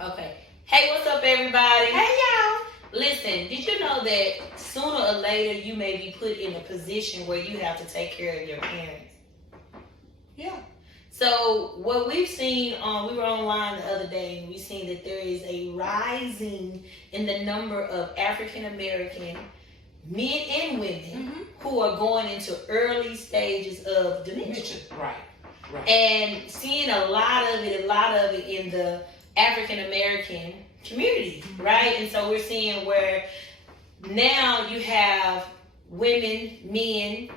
Okay. Hey, what's up, everybody? Hey, y'all. Listen, did you know that sooner or later you may be put in a position where you have to take care of your parents? Yeah. So what we've seen, we were online the other day and we've seen that there is a rising in the number of African American men and women who are going into early stages of dementia. Right. And seeing a lot of it in the African American community, right? And so we're seeing where now you have women, men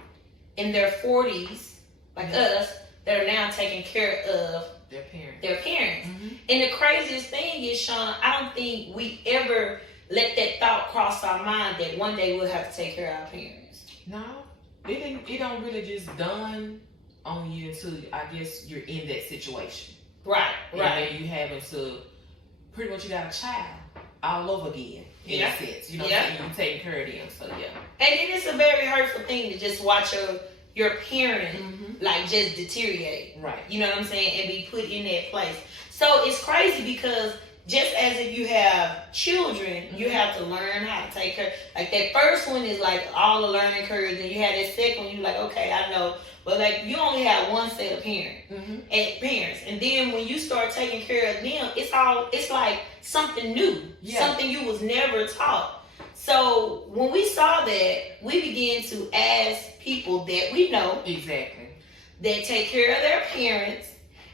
in their 40s, like us, that are now taking care of their parents. And the craziest thing is, Shauna, I don't think we ever let that thought cross our mind that one day we'll have to take care of our parents. No, it don't really just dawn on you until I guess you're in that situation. Right. And then you having to pretty much you got a child all over again in a sense. You know what I'm saying? You taking care of them. So yeah. And it is a very hurtful thing to just watch your parent like just deteriorate. Right. You know what I'm saying? And be put in that place. So it's crazy because just as if you have children, you have to learn how to take care. Like that first one is like all the learning curves, and you have that second one, you're like, okay, I know. But like you only have one set of parents, and then when you start taking care of them, it's like something new, something you was never taught. So when we saw that, we began to ask people that we know that take care of their parents,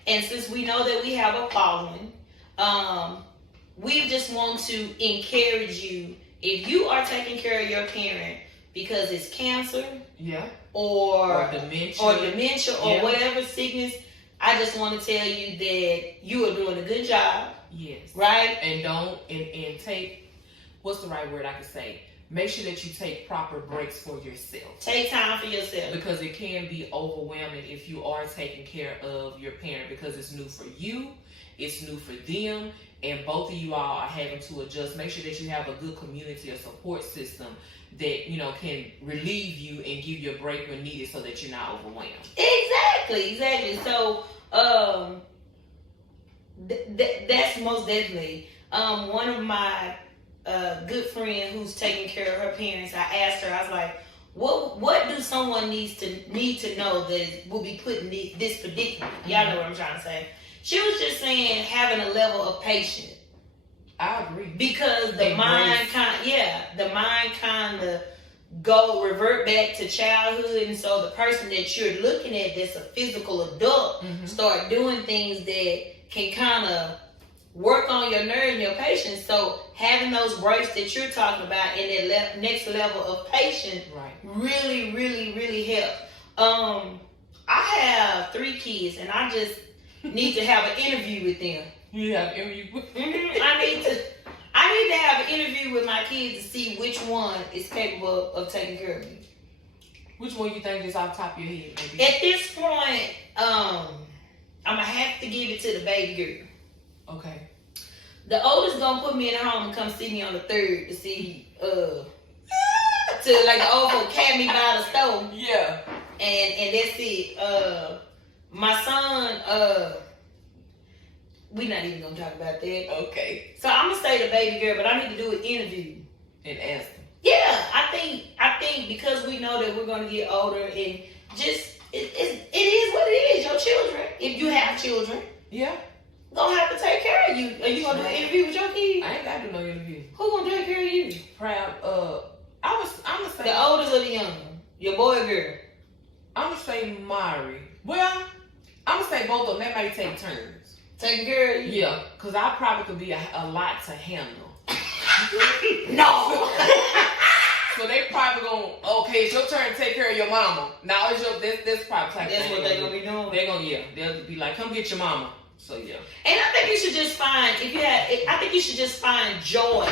and since we know that we have a following, we just want to encourage you, if you are taking care of your parent because it's cancer, or dementia, or whatever sickness, I just want to tell you that you are doing a good job. Yes. Right? And don't and take, what's the right word I can say? Make sure that you take proper breaks for yourself. Take time for yourself. Because it can be overwhelming if you are taking care of your parent, because it's new for you, it's new for them, and both of you all are having to adjust. Make sure that you have a good community, a support system that, you know, can relieve you and give you a break when needed so that you're not overwhelmed. Exactly. So, that's most definitely one of my good friend who's taking care of her parents. I asked her, I was like, what do someone need to know that will be put in this predicament? Y'all know what I'm trying to say. She was just saying having a level of patience. I agree. Because the mind kind of revert back to childhood, and so the person that you're looking at that's a physical adult start doing things that can kind of work on your nerve and your patience. So having those breaks that you're talking about in that next level of patience really, really, really help. I have 3 kids, and I just need to have an interview with them. You have an interview with them? I need to have an interview with my kids to see which one is capable of taking care of me. Which one you think is off the top of your head? Maybe? At this point, I'm gonna have to give it to the baby girl. Okay. The oldest gonna put me in the home and come see me on the 3rd to see to like the old folk carry me by the stove. Yeah. And that's it. My son, we're not even gonna talk about that. Okay. So I'm gonna say the baby girl, but I need to do an interview and ask them. Yeah, I think because we know that we're gonna get older, and just it is what it is. Your children, if you have children, gonna have to take care of you. Are you gonna do an interview with your kids? I ain't gotta do no interview. Who gonna take care of you? I'm gonna say the oldest or the younger, your boy or girl. I'm gonna say Mari. Well, I'm gonna say both of them. They might take turns taking care of you. Yeah, because I probably could be a lot to handle. No. So they probably gonna, okay, it's your turn to take care of your mama. Now it's your this probably type. That's what they're gonna be doing. They're gonna they'll be like, come get your mama. So yeah. And I think you should just find joy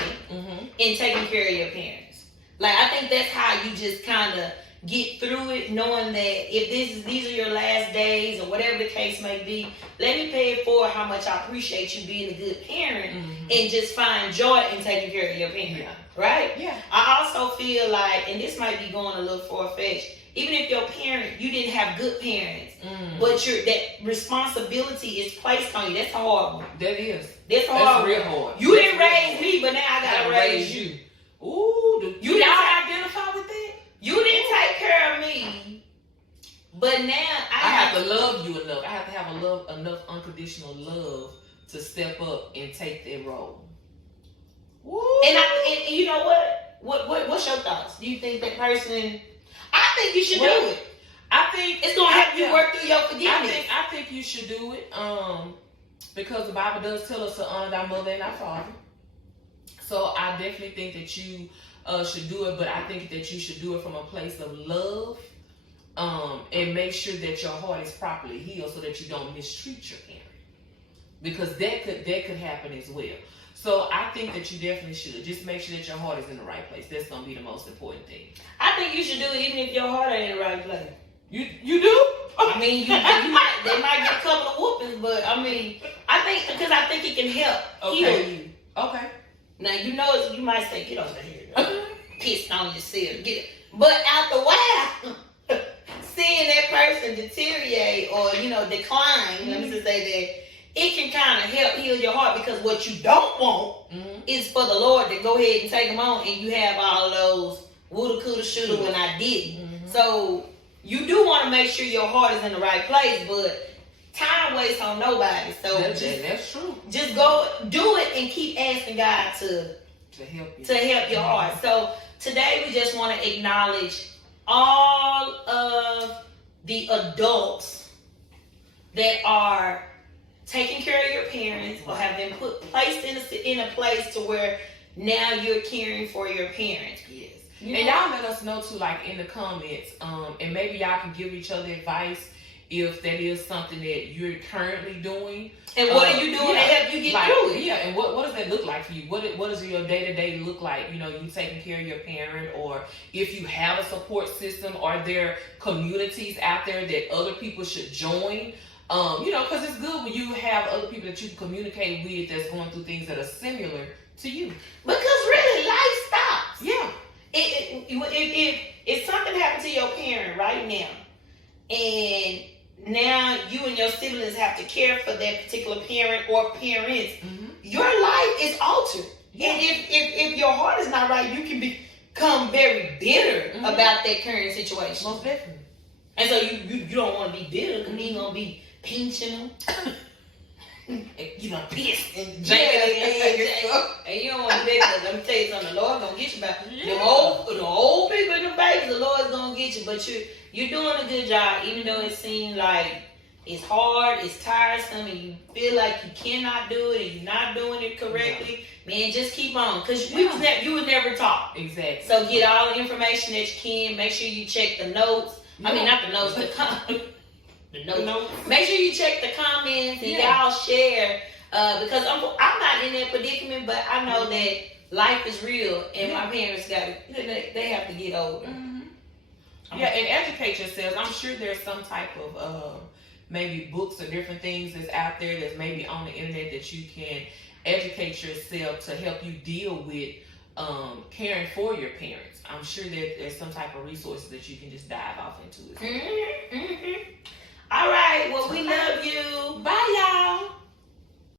in taking care of your parents. Like I think that's how you just kind of get through it, knowing that if these are your last days or whatever the case may be, let me pay it forward how much I appreciate you being a good parent and just find joy in taking care of your parent. Right? Yeah. I also feel like, and this might be going a little far-fetched, even if your parent, you didn't have good parents, but that responsibility is placed on you. That's a hard one. That is. That's hard. Real hard. You didn't raise me, but now I gotta raise you. Ooh, you y'all identify with that? You didn't take care of me, but now I have to love you enough. I have to have enough unconditional love to step up and take that role. Woo. And you know what? What's your thoughts? Do you think that person? I think you should do it. I think it's gonna help you work through your forgiveness. I think you should do it. Because the Bible does tell us to honor thy mother and thy father. So I definitely think that you should do it, but I think that you should do it from a place of love, and make sure that your heart is properly healed so that you don't mistreat your parent, because that could happen as well. So I think that you definitely should just make sure that your heart is in the right place. That's gonna be the most important thing. I think you should do it even if your heart ain't in the right place. You do? I mean, they might get a couple of whoopings, but I mean, I think it can help heal you. Okay. Now you might say, get over here, pissed on yourself, get it. But after a while, seeing that person deteriorate or decline, let me just say that, it can kind of help heal your heart, because what you don't want is for the Lord to go ahead and take them on, and you have all those woulda, coulda, shoulda when I didn't. So you do want to make sure your heart is in the right place, but time waits on nobody. So that's true. Just go do it and keep asking God to help you. To help your heart. So today we just want to acknowledge all of the adults that are taking care of your parents or have been placed in a place to where now you're caring for your parents. Yes. And y'all let us know too, like in the comments, and maybe y'all can give each other advice if that is something that you're currently doing. And what are you doing to help you get through it? Yeah, and what does that look like for you? What does your day-to-day look like? You taking care of your parent, or if you have a support system, are there communities out there that other people should join? Because it's good when you have other people that you can communicate with that's going through things that are similar to you. Because really, life stops. Yeah. If something happened to your parent right now, and now you and your siblings have to care for that particular parent or parents, your life is altered. Yeah. And if your heart is not right, you can become very bitter about that current situation. Most definitely. And so you don't want to be bitter, because you're going to be pinching them. Pissed and and you don't want to be bitter. Let me tell you something, the Lord going to get you back. The old people and the babies, the Lord's going to get you. But you're doing a good job, even though it seems like it's hard, it's tiresome, and you feel like you cannot do it and you're not doing it correctly. Man, just keep on, because you was never taught. Exactly. So get all the information that you can. Make sure you check the notes. I mean, not the notes, the notes. Make sure you check the comments and y'all share, because I'm not in that predicament, but I know that life is real, and my parents they have to get older. Yeah, and educate yourselves. I'm sure there's some type of maybe books or different things that's out there that's maybe on the internet that you can educate yourself to help you deal with caring for your parents. I'm sure that there's some type of resources that you can just dive off into. All right, well, we love you. Bye, y'all.